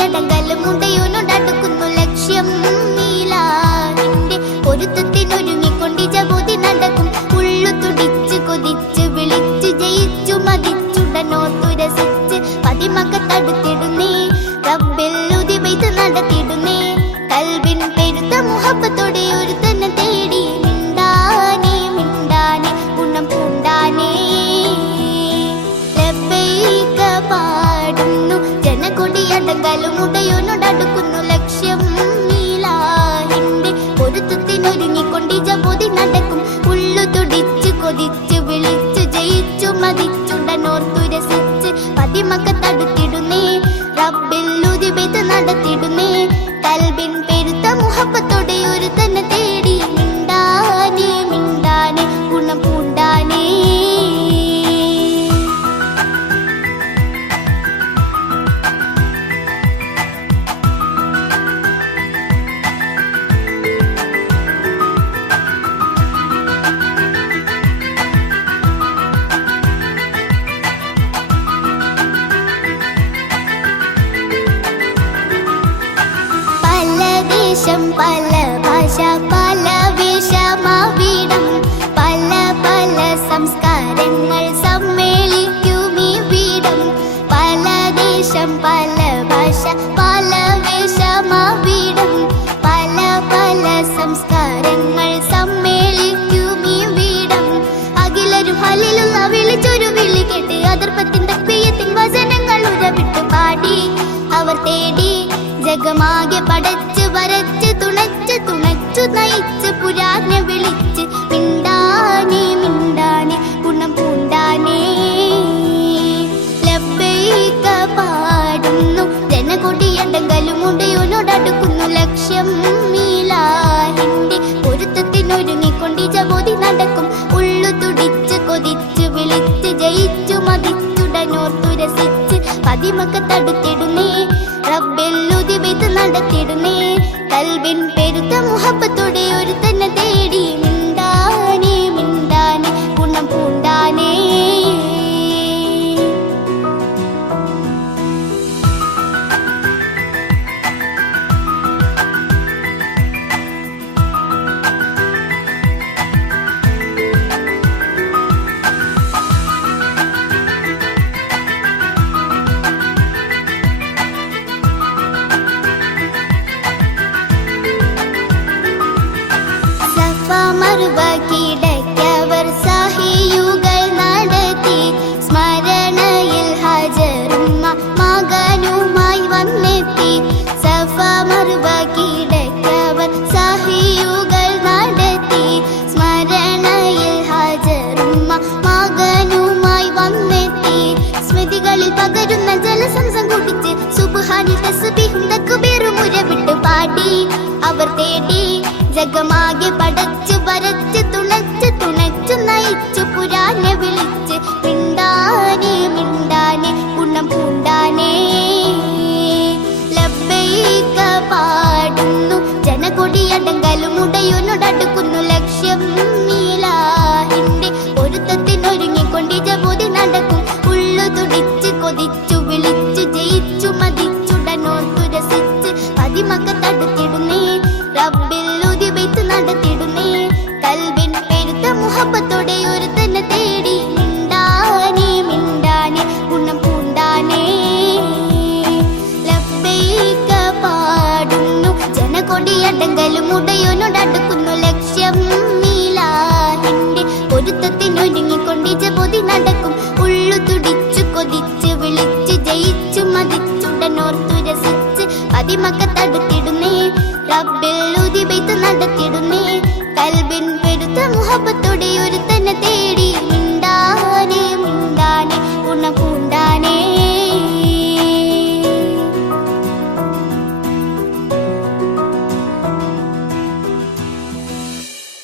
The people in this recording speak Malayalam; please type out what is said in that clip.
കൊടിയടങ്കലും മുണ്ടയോനോടടുക്കുന്നു ലക്ഷ്യം. നടക്കും. ഉള്ളു തുടിച്ച് കൊതിച്ച് വിളിച്ചു ജയിച്ചു റബ്ബിൽ ഉദിപെയ്ത് നടത്തിടുന്നേ. കൽവിൻ പെരുത്ത ജനകൊടിയടങ്കലും ഉടയോനോടടുക്കുന്നു ലക്ഷ്യം. നീലാഹിന്റെ പൊരുത്തത്തിനൊരുങ്ങിക്കൊണ്ടി ദേശം പല ഭാഷ പല വേഷമാവിടം. പല പല സംസ്കാരങ്ങൾ സമ്മേളിക്കും ഈ വീടം. പല ദേശം പല ഭാഷ പല വേഷമാവിടം. പല പല സംസ്കാരങ്ങൾ സമ്മേളിക്കും ഈ വീടം. അഖിലരും ഹലിലുള്ള വിളിച്ചൊരു വിളി കേട്ട് അതിർപ്പത്തിന്റെ പ്രിയത്തിൻ വചനങ്ങൾ ഉരവിട്ട് പാടി. അവർ തേടി ജഗമാകെ ഉടയോനോടടുക്കുന്നു ലക്ഷ്യം മീലാഹിന്റെ പൊരുത്തത്തിനൊരുങ്ങിക്കൊണ്ടി ജബോധി നടക്കും. ഉള്ളു തുടിച്ച് കൊതിച്ച് വിളിച്ച് ജയിച്ചു മതിച്ചുടനോർത്തുരസിച്ച് പതിമക്കത്തടുത്തിടുന്നേ റബ്ബെല്ലുതി ഉദിവിത് നടത്തിടുന്നേ. കൽവിൻ மதிமக்க